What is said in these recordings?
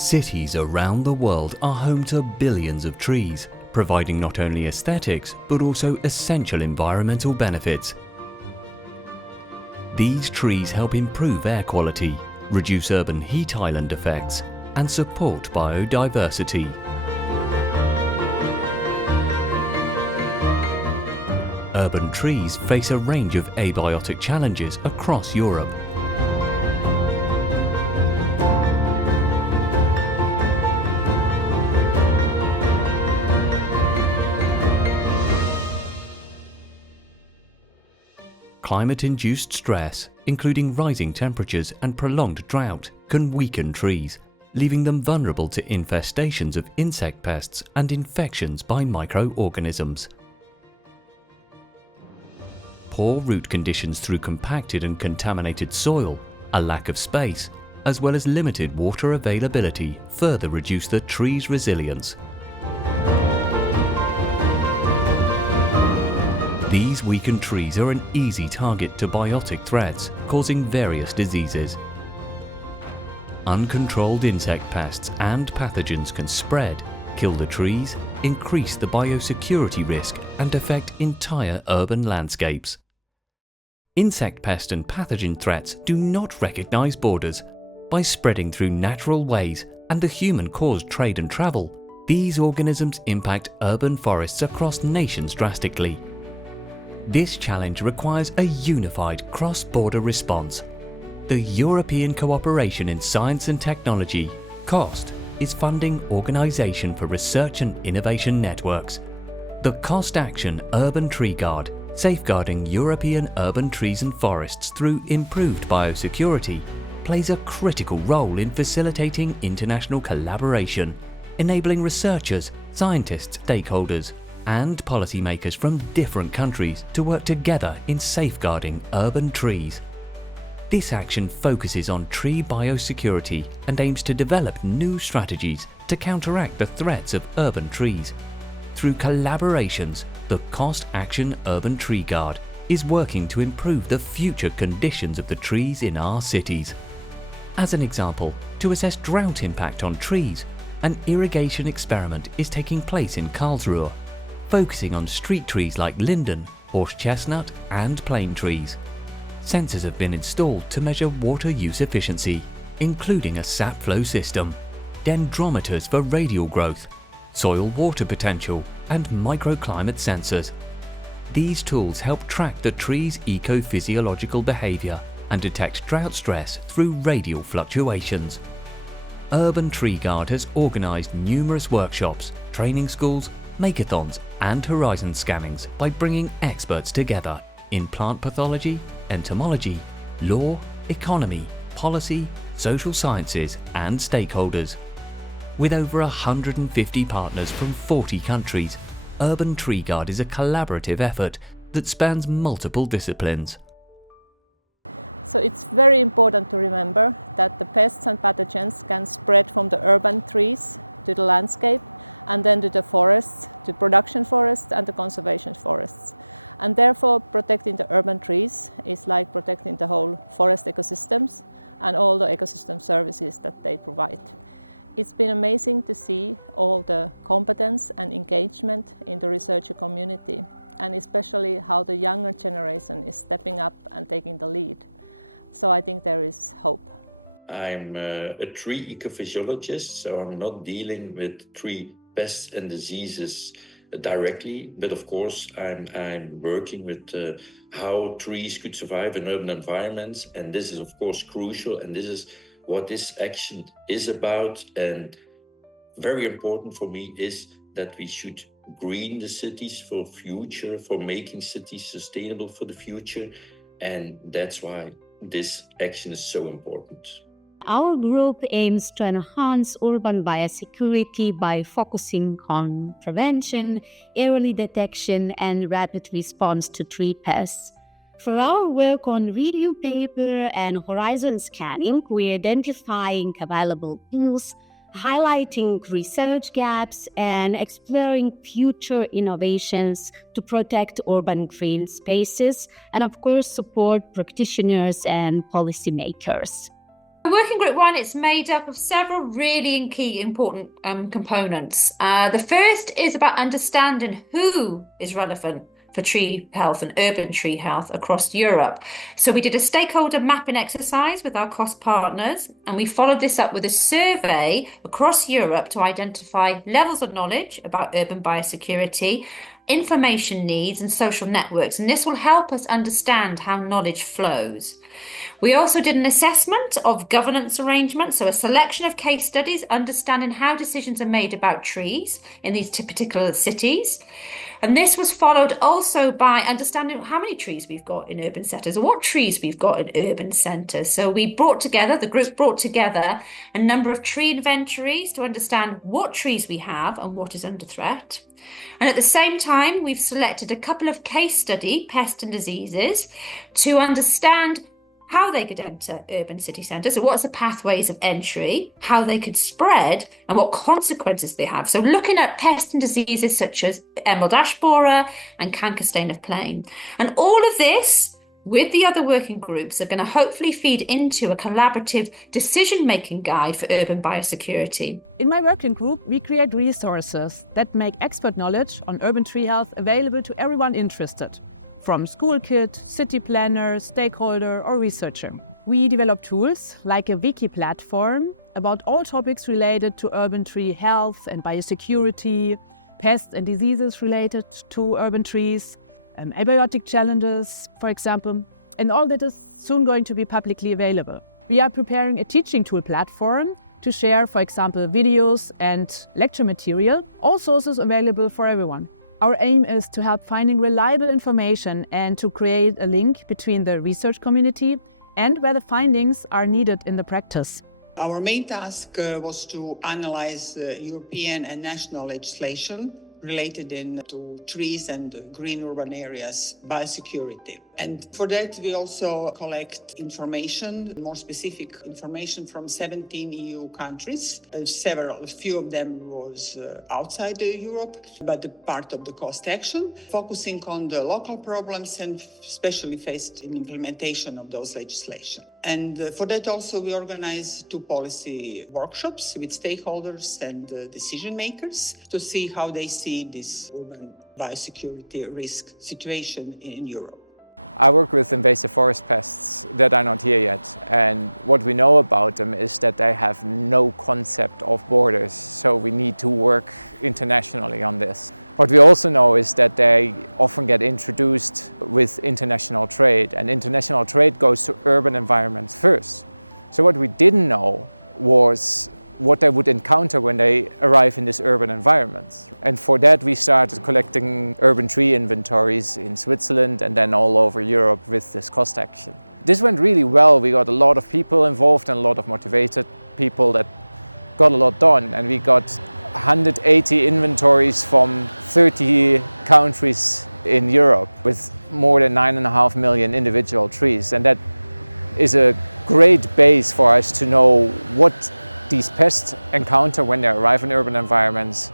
Cities around the world are home to billions of trees, providing not only aesthetics but also essential environmental benefits. These trees help improve air quality, reduce urban heat island effects, and support biodiversity. Urban trees face a range of abiotic challenges across Europe. Climate-induced stress, including rising temperatures and prolonged drought, can weaken trees, leaving them vulnerable to infestations of insect pests and infections by microorganisms. Poor root conditions through compacted and contaminated soil, a lack of space, as well as limited water availability further reduce the tree's resilience. These weakened trees are an easy target to biotic threats, causing various diseases. Uncontrolled insect pests and pathogens can spread, kill the trees, increase the biosecurity risk, and affect entire urban landscapes. Insect pest and pathogen threats do not recognize borders. By spreading through natural ways and the human-caused trade and travel, these organisms impact urban forests across nations drastically. This challenge requires a unified cross-border response. The European Cooperation in Science and Technology, COST, is funding Organisation for Research and Innovation Networks. The Cost Action Urban Tree Guard, safeguarding European urban trees and forests through improved biosecurity, plays a critical role in facilitating international collaboration, enabling researchers, scientists, stakeholders, and policymakers from different countries to work together in safeguarding urban trees. This action focuses on tree biosecurity and aims to develop new strategies to counteract the threats of urban trees. Through collaborations, the Cost Action Urban Tree Guard is working to improve the future conditions of the trees in our cities. As an example, to assess drought impact on trees, an irrigation experiment is taking place in Karlsruhe, focusing on street trees like linden, horse chestnut, and plane trees. Sensors have been installed to measure water use efficiency, including a sap flow system, dendrometers for radial growth, soil water potential, and microclimate sensors. These tools help track the tree's ecophysiological behavior and detect drought stress through radial fluctuations. Urban Tree Guard has organized numerous workshops, training schools, makeathons, and horizon scannings by bringing experts together in plant pathology, entomology, law, economy, policy, social sciences, and stakeholders. With over 150 partners from 40 countries, Urban Tree Guard is a collaborative effort that spans multiple disciplines. So it's very important to remember that the pests and pathogens can spread from the urban trees to the landscape, and then to the forests, to production forests and the conservation forests. And therefore, protecting the urban trees is like protecting the whole forest ecosystems and all the ecosystem services that they provide. It's been amazing to see all the competence and engagement in the researcher community, and especially how the younger generation is stepping up and taking the lead. So I think there is hope. I'm a tree ecophysiologist, so I'm not dealing with tree pests and diseases directly, but of course I'm working with how trees could survive in urban environments, and this is of course crucial, and this is what this action is about. And very important for me is that we should green the cities for future, for making cities sustainable for the future, and that's why this action is so important. Our group aims to enhance urban biosecurity by focusing on prevention, early detection, and rapid response to tree pests. For our work on review paper and horizon scanning, we're identifying available tools, highlighting research gaps, and exploring future innovations to protect urban green spaces and, of course, support practitioners and policymakers. Working Group 1, it's made up of several really key important components. The first is about understanding who is relevant for tree health and urban tree health across Europe. So we did a stakeholder mapping exercise with our cost partners, and we followed this up with a survey across Europe to identify levels of knowledge about urban biosecurity, information needs and social networks, and this will help us understand how knowledge flows. We also did an assessment of governance arrangements, so a selection of case studies, understanding how decisions are made about trees in these particular cities. And this was followed also by understanding how many trees we've got in urban centres or what trees we've got in urban centres. So we brought together, the group brought together a number of tree inventories to understand what trees we have and what is under threat. And at the same time, we've selected a couple of case study pests and diseases to understand how they could enter urban city centres, so what's the pathways of entry, how they could spread, and what consequences they have. So looking at pests and diseases such as emerald ash borer and canker stain of plain. And all of this, with the other working groups, are going to hopefully feed into a collaborative decision-making guide for urban biosecurity. In my working group, we create resources that make expert knowledge on urban tree health available to everyone interested, from school kid, city planner, stakeholder or researcher. We develop tools like a wiki platform about all topics related to urban tree health and biosecurity, pests and diseases related to urban trees, abiotic challenges, for example, and all that is soon going to be publicly available. We are preparing a teaching tool platform to share, for example, videos and lecture material, all sources available for everyone. Our aim is to help finding reliable information and to create a link between the research community and where the findings are needed in the practice. Our main task was to analyze European and national legislation related to trees and green urban areas biosecurity. And for that, we also collect information, more specific information from 17 EU countries. A few of them was outside Europe, but the part of the cost action, focusing on the local problems and especially faced in implementation of those legislation. And for that also we organize 2 policy workshops with stakeholders and decision makers to see how they see this urban biosecurity risk situation in Europe. I work with invasive forest pests that are not here yet, and what we know about them is that they have no concept of borders, so we need to work internationally on this. What we also know is that they often get introduced with international trade, and international trade goes to urban environments first. So what we didn't know was what they would encounter when they arrive in this urban environment. And for that we started collecting urban tree inventories in Switzerland and then all over Europe with this cost action. This went really well. We got a lot of people involved and a lot of motivated people that got a lot done, and we got 180 inventories from 30 countries in Europe with more than 9.5 million individual trees. And that is a great base for us to know what these pests encounter when they arrive in urban environments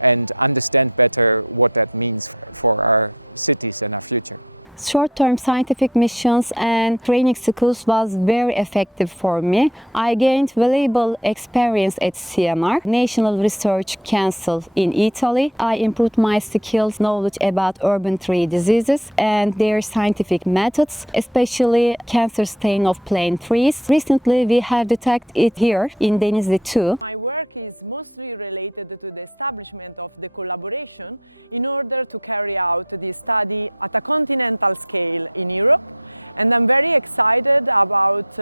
and understand better what that means for our cities and our future. Short-term scientific missions and training schools was very effective for me. I gained valuable experience at CMR, National Research Council in Italy. I improved my skills, knowledge about urban tree diseases and their scientific methods, especially cancer stain of plain trees. Recently, we have detected it here in Denizli too. My work is mostly related to the establishment of the collaboration in order to carry out the study at a continental scale in Europe, and I'm very excited about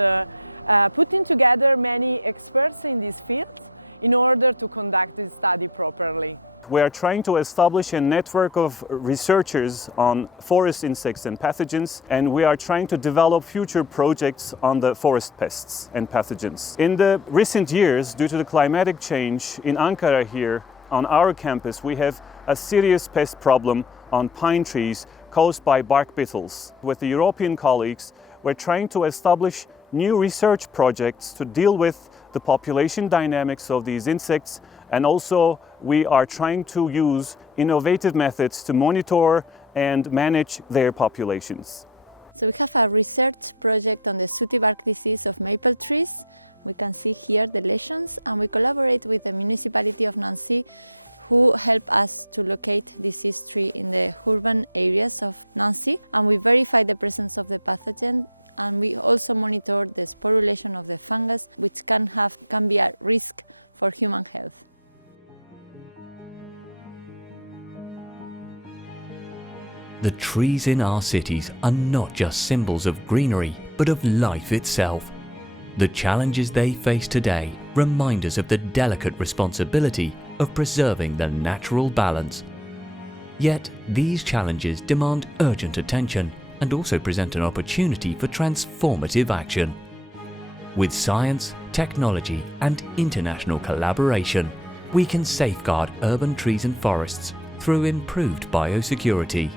putting together many experts in this field in order to conduct this study properly. We are trying to establish a network of researchers on forest insects and pathogens, and we are trying to develop future projects on the forest pests and pathogens. In the recent years, due to the climatic change in Ankara here on our campus, we have a serious pest problem on pine trees caused by bark beetles. With the European colleagues, we're trying to establish new research projects to deal with the population dynamics of these insects, and also we are trying to use innovative methods to monitor and manage their populations. So we have a research project on the sooty bark disease of maple trees. We can see here the lesions, and we collaborate with the municipality of Nancy, who help us to locate diseased tree in the urban areas of Nancy, and we verify the presence of the pathogen, and we also monitor the sporulation of the fungus, which can be a risk for human health. The trees in our cities are not just symbols of greenery, but of life itself. The challenges they face today remind us of the delicate responsibility of preserving the natural balance. Yet, these challenges demand urgent attention and also present an opportunity for transformative action. With science, technology, and international collaboration, we can safeguard urban trees and forests through improved biosecurity.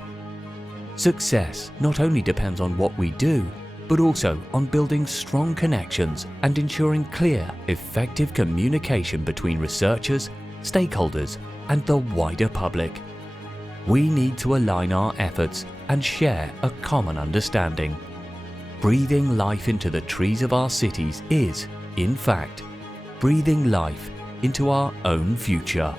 Success not only depends on what we do, but also on building strong connections and ensuring clear, effective communication between researchers, stakeholders, and the wider public. We need to align our efforts and share a common understanding. Breathing life into the trees of our cities is, in fact, breathing life into our own future.